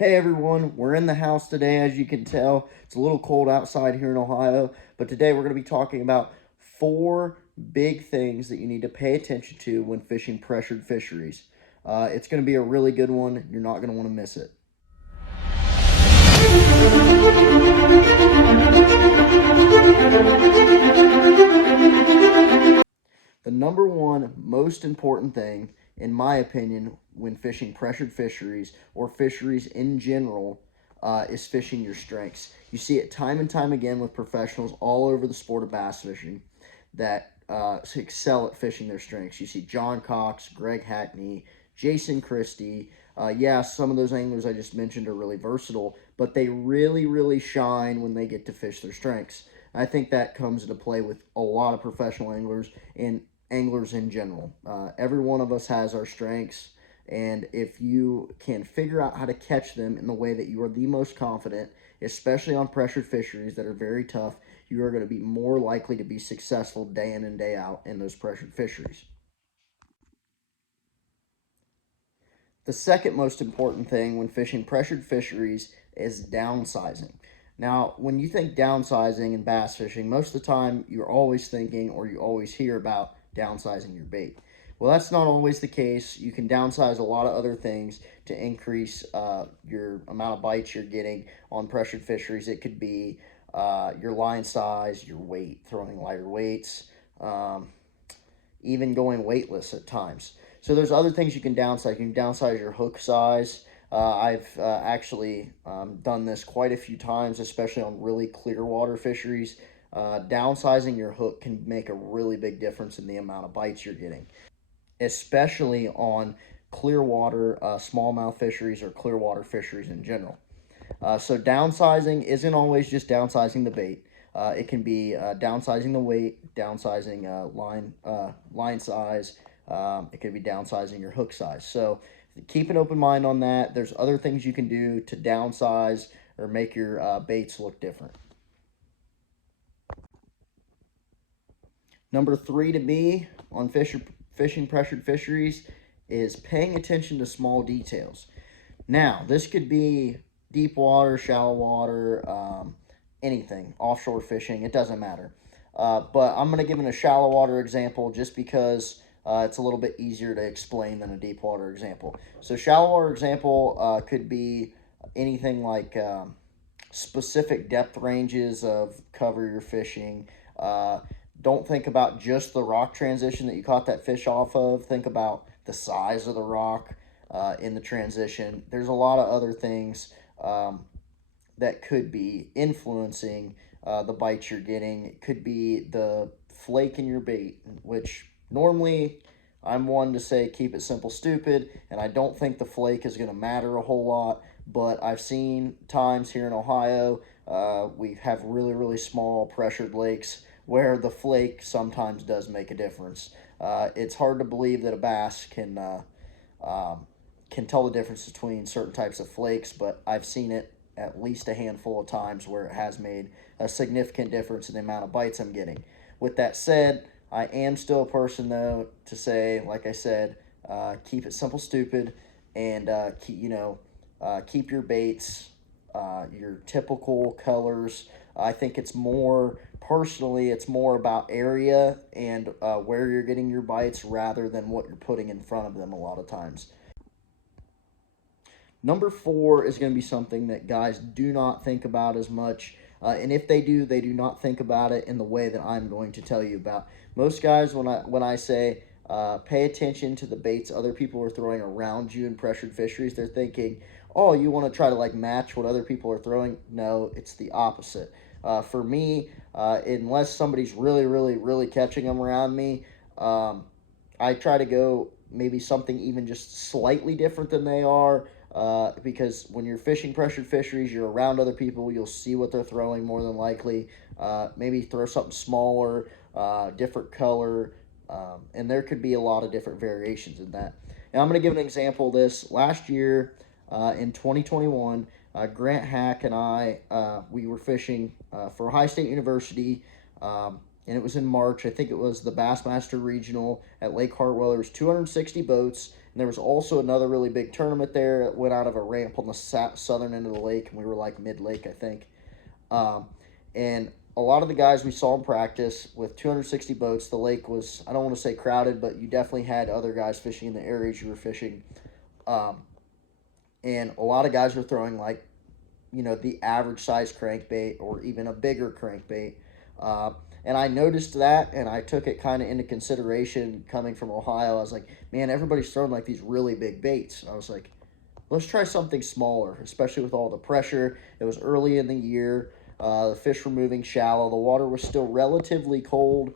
Hey everyone, we're in the house today. As you can tell, it's a little cold outside here in Ohio, but today we're going to be talking about four big things that you need to pay attention to when fishing pressured fisheries. It's going to be a really good one. You're not going to want to miss it. The number one most important thing, in my opinion, when fishing pressured fisheries or fisheries in general, is fishing your strengths. You see it time and time again with professionals all over the sport of bass fishing that excel at fishing their strengths. You see John Cox, Greg Hackney, Jason Christie. Yeah, some of those anglers I just mentioned are really versatile, but they really, really shine when they get to fish their strengths. I think that comes into play with a lot of professional anglers and anglers in general. Every one of us has our strengths, and if you can figure out how to catch them in the way that you are the most confident, especially on pressured fisheries that are very tough, you are going to be more likely to be successful day in and day out in those pressured fisheries. The second most important thing when fishing pressured fisheries is downsizing. Now, when you think downsizing in bass fishing, most of the time you're always thinking or you always hear about downsizing your bait. Well, that's not always the case. You can downsize a lot of other things to increase your amount of bites you're getting on pressured fisheries. It could be your line size, your weight, throwing lighter weights, even going weightless at times. So there's other things you can downsize. You can downsize your hook size. I've actually done this quite a few times, especially on really clear water fisheries. Downsizing your hook can make a really big difference in the amount of bites you're getting, especially on clear water smallmouth fisheries or clear water fisheries in general. So downsizing isn't always just downsizing the bait. It can be downsizing the weight, downsizing line size. It could be downsizing your hook size. So keep an open mind on that. There's other things you can do to downsize or make your baits look different. Number three to me on fishing pressured fisheries is paying attention to small details. Now, this could be deep water, shallow water, anything, offshore fishing, it doesn't matter. But I'm going to give it a shallow water example just because it's a little bit easier to explain than a deep water example. So shallow water example could be anything like specific depth ranges of cover you're fishing. Don't think about just the rock transition that you caught that fish off of. Think about the size of the rock in the transition. There's a lot of other things that could be influencing the bites you're getting. It could be the flake in your bait, which normally I'm one to say keep it simple, stupid, and I don't think the flake is going to matter a whole lot, but I've seen times here in Ohio, we have really, really small pressured lakes where the flake sometimes does make a difference. It's hard to believe that a bass can tell the difference between certain types of flakes, but I've seen it at least a handful of times where it has made a significant difference in the amount of bites I'm getting. With that said, I am still a person, though, to say, like I said, keep it simple, stupid, and keep your baits, your typical colors. I think it's more, personally, it's more about area and where you're getting your bites rather than what you're putting in front of them a lot of times. Number four is going to be something that guys do not think about as much. And if they do not think about it in the way that I'm going to tell you about. Most guys, when I say pay attention to the baits other people are throwing around you in pressured fisheries, they're thinking, oh, you want to try to like match what other people are throwing? No, it's the opposite. For me, unless somebody's really, really, really catching them around me, I try to go maybe something even just slightly different than they are. Because when you're fishing pressured fisheries, you're around other people, you'll see what they're throwing more than likely. Maybe throw something smaller, different color, and there could be a lot of different variations in that. Now, I'm going to give an example of this. Last year, in 2021, Grant Hack and I, we were fishing for Ohio State University, and it was in March. I think it was the Bassmaster Regional at Lake Hartwell. There was 260 boats, and And there was also another really big tournament there that went out of a ramp on the southern end of the lake, and we were like mid-lake, I think. Um, and a lot of the guys we saw in practice with 260 boats, the lake was, I don't want to say crowded, but you definitely had other guys fishing in the areas you were fishing. Um, and a lot of guys were throwing like, the average size crankbait or even a bigger crankbait. Uh, and I noticed that, and I took it kind of into consideration coming from Ohio. I was like, man, everybody's throwing like these really big baits. I was like, let's try something smaller, especially with all the pressure. It was early in the year. The fish were moving shallow. The water was still relatively cold.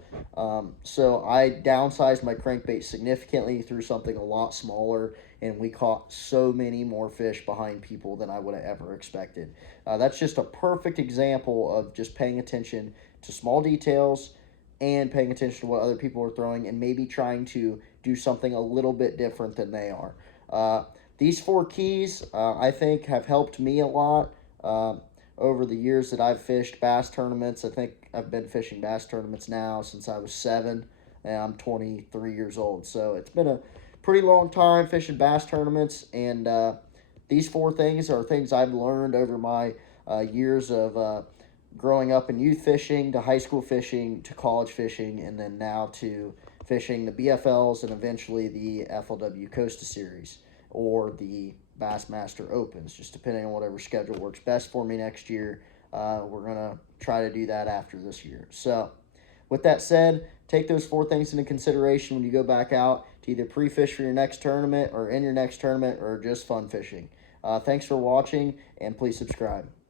So I downsized my crankbait significantly, threw something a lot smaller, and we caught so many more fish behind people than I would have ever expected. That's just a perfect example of just paying attention to small details and paying attention to what other people are throwing and maybe trying to do something a little bit different than they are. These 4 keys, I think, have helped me a lot over the years that I've fished bass tournaments. I think I've been fishing bass tournaments now since I was 7, and I'm 23 years old. So it's been a pretty long time fishing bass tournaments, and these 4 things are things I've learned over my years of growing up in youth fishing, to high school fishing, to college fishing, and then now to fishing the BFLs and eventually the FLW Costa Series or the Bassmaster Opens, just depending on whatever schedule works best for me next year. We're going to try to do that after this year. So, with that said, take those 4 things into consideration when you go back out to either pre-fish for your next tournament or in your next tournament or just fun fishing. Thanks for watching, and please subscribe.